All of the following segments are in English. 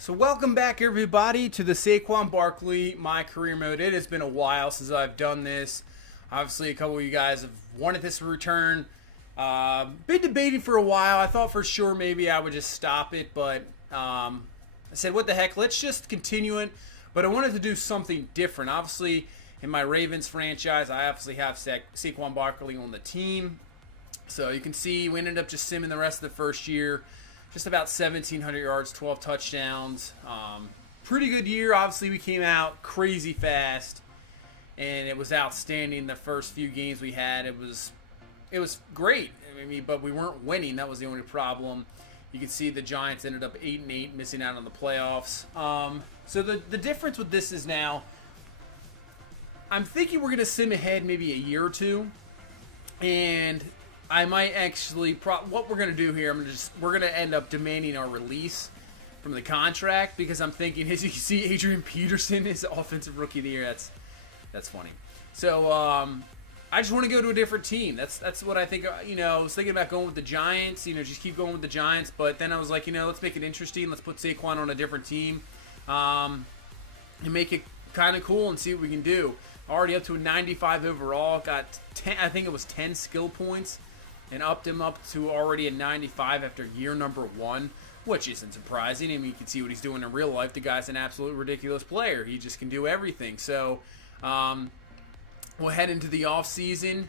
So welcome back, everybody, to the Saquon Barkley My Career Mode. It has been a while since I've done this. Obviously, a couple of you guys have wanted this to return. Been debating for a while. I thought for sure maybe I would just stop it, but I said, what the heck, let's just continue it. But I wanted to do something different. Obviously, in my Ravens franchise, I obviously have Saquon Barkley on the team. So you can see we ended up just simming the rest of the first year. Just about 1,700 yards, 12 touchdowns. Pretty good year. Obviously, we came out crazy fast, and it was outstanding. The first few games we had, it was great. I mean, but we weren't winning. That was the only problem. You can see the Giants ended up 8-8, missing out on the playoffs. So the difference with this is now, I'm thinking we're going to sim ahead maybe a year or two, and I might actually what we're going to do here, we're going to end up demanding our release from the contract, because I'm thinking, as you can see, Adrian Peterson is offensive rookie of the year. That's funny. So I just want to go to a different team. That's what I think. I was thinking about going with the Giants. Just keep going with the Giants. But then I was like, let's make it interesting. Let's put Saquon on a different team, and make it kind of cool and see what we can do. Already up to a 95 overall. Got 10. I think it was 10 skill points, and upped him up to already a 95 after year number 1, which isn't surprising. I mean, you can see what he's doing in real life. The guy's an absolute ridiculous player. He just can do everything. So we'll head into the offseason.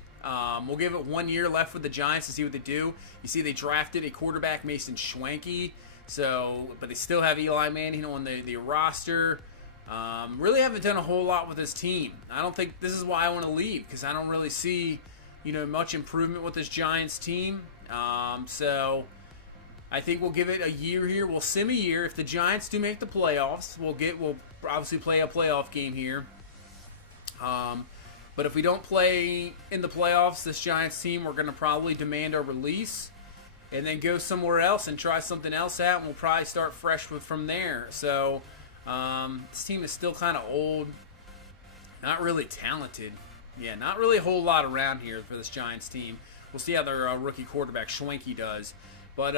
We'll give it 1 year left with the Giants to see what they do. You see they drafted a quarterback, Mason Schwanke. But they still have Eli Manning on the roster. Really haven't done a whole lot with this team. I don't think this is why I want to leave, because I don't really see much improvement with this Giants team. So I think we'll give it a year here. We'll sim a year. If the Giants do make the playoffs, we'll obviously play a playoff game here. But if we don't play in the playoffs, this Giants team, we're going to probably demand our release and then go somewhere else and try something else out, and we'll probably start fresh from there. So this team is still kind of old, not really talented. Yeah, not really a whole lot around here for this Giants team. We'll see how their rookie quarterback Schwanke does. But,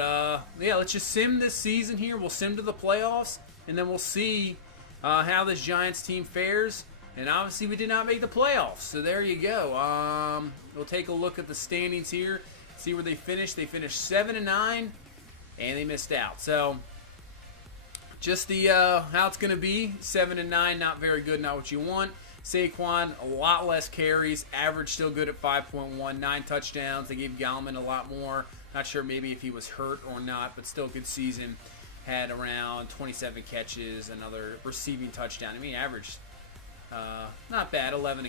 yeah, let's just sim this season here. We'll sim to the playoffs, and then we'll see how this Giants team fares. And obviously we did not make the playoffs, so there you go. We'll take a look at the standings here, see where they finished. They finished 7-9, and they missed out. So just the how it's going to be, 7-9, not very good, not what you want. Saquon, a lot less carries. Average still good at 5.1. 9 touchdowns. They gave Gallman a lot more. Not sure maybe if he was hurt or not, but still good season. Had around 27 catches, another receiving touchdown. I mean, average, not bad. 11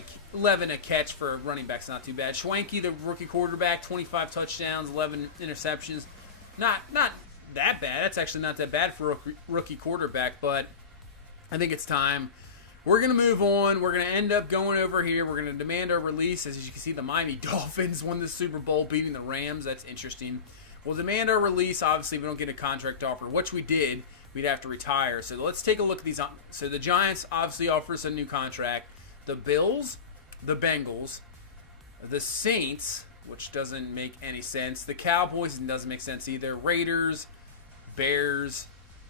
a catch for a running back's not too bad. Schwanke, the rookie quarterback, 25 touchdowns, 11 interceptions. Not that bad. That's actually not that bad for a rookie quarterback, but I think it's time. We're going to move on. We're going to end up going over here. We're going to demand our release. As you can see, the Miami Dolphins won the Super Bowl, beating the Rams. That's interesting. We'll demand our release. Obviously, we don't get a contract offer, which we did. We'd have to retire. So let's take a look at these. So the Giants obviously offer us a new contract. The Bills, the Bengals, the Saints, which doesn't make any sense. The Cowboys doesn't make sense either. Raiders, Bears,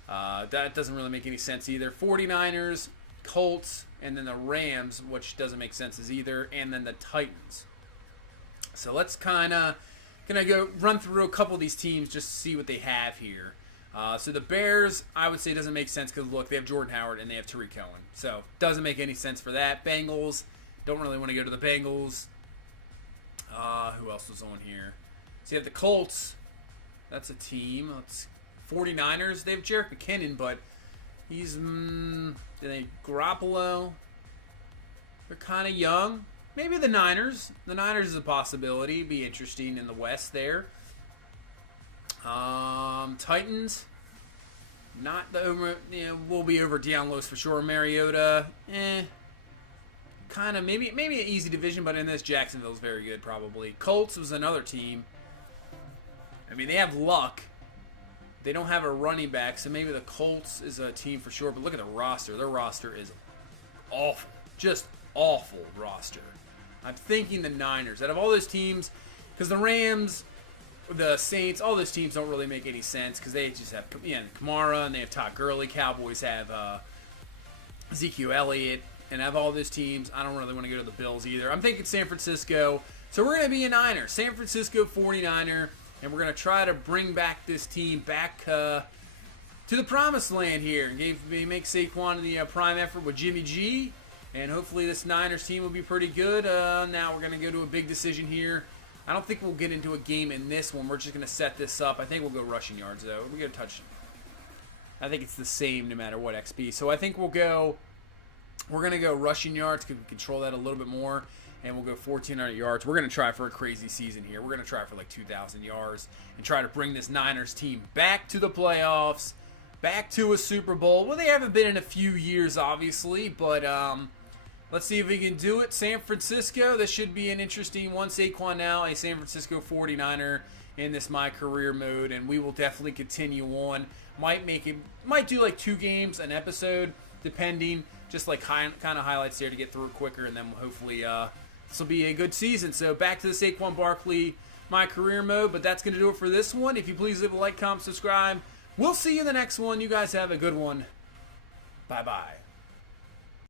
that doesn't really make any sense either. 49ers, Colts, and then the Rams, which doesn't make sense as either, and then the Titans. So let's kind of go run through a couple of these teams just to see what they have here. So the Bears, I would say, doesn't make sense because, look, they have Jordan Howard and they have Tariq Cohen. So doesn't make any sense for that. Bengals, don't really want to go to the Bengals. Who else was on here? So you have the Colts. That's a team. 49ers, they have Jerick McKinnon, but he's, Garoppolo. They're kind of young. Maybe the Niners. The Niners is a possibility. Be interesting in the West there. Titans. Not the we'll be over down lows for sure. Mariota. Kind of maybe an easy division, but in this Jacksonville's very good probably. Colts was another team. I mean, they have Luck. They don't have a running back, so maybe the Colts is a team for sure. But look at the roster. Their roster is awful. Just awful roster. I'm thinking the Niners. Out of all those teams, because the Rams, the Saints, all those teams don't really make any sense because they just have Kamara and they have Todd Gurley. Cowboys have Ezekiel Elliott and have all those teams. I don't really want to go to the Bills either. I'm thinking San Francisco. So we're going to be a Niner. San Francisco 49er. And we're going to try to bring back this team back to the promised land here. And make Saquon in the prime effort with Jimmy G. And hopefully this Niners team will be pretty good. Now we're going to go to a big decision here. I don't think we'll get into a game in this one. We're just going to set this up. I think we'll go rushing yards, though. We're going to touch. I think it's the same no matter what XP. So I think we're going to go rushing yards because we control that a little bit more. And we'll go 1,400 yards. We're going to try for a crazy season here. We're going to try for like 2,000 yards and try to bring this Niners team back to the playoffs, back to a Super Bowl. Well, they haven't been in a few years, obviously, but let's see if we can do it. San Francisco, this should be an interesting one. Saquon now, a San Francisco 49er in this My Career mode, and we will definitely continue on. Might do like 2 games an episode, depending. Just like kind of highlights there to get through quicker, and then hopefully this will be a good season. So back to the Saquon Barkley My Career mode, but that's going to do it for this one. If you please leave a like, comment, subscribe. We'll see you in the next one. You guys have a good one. Bye-bye.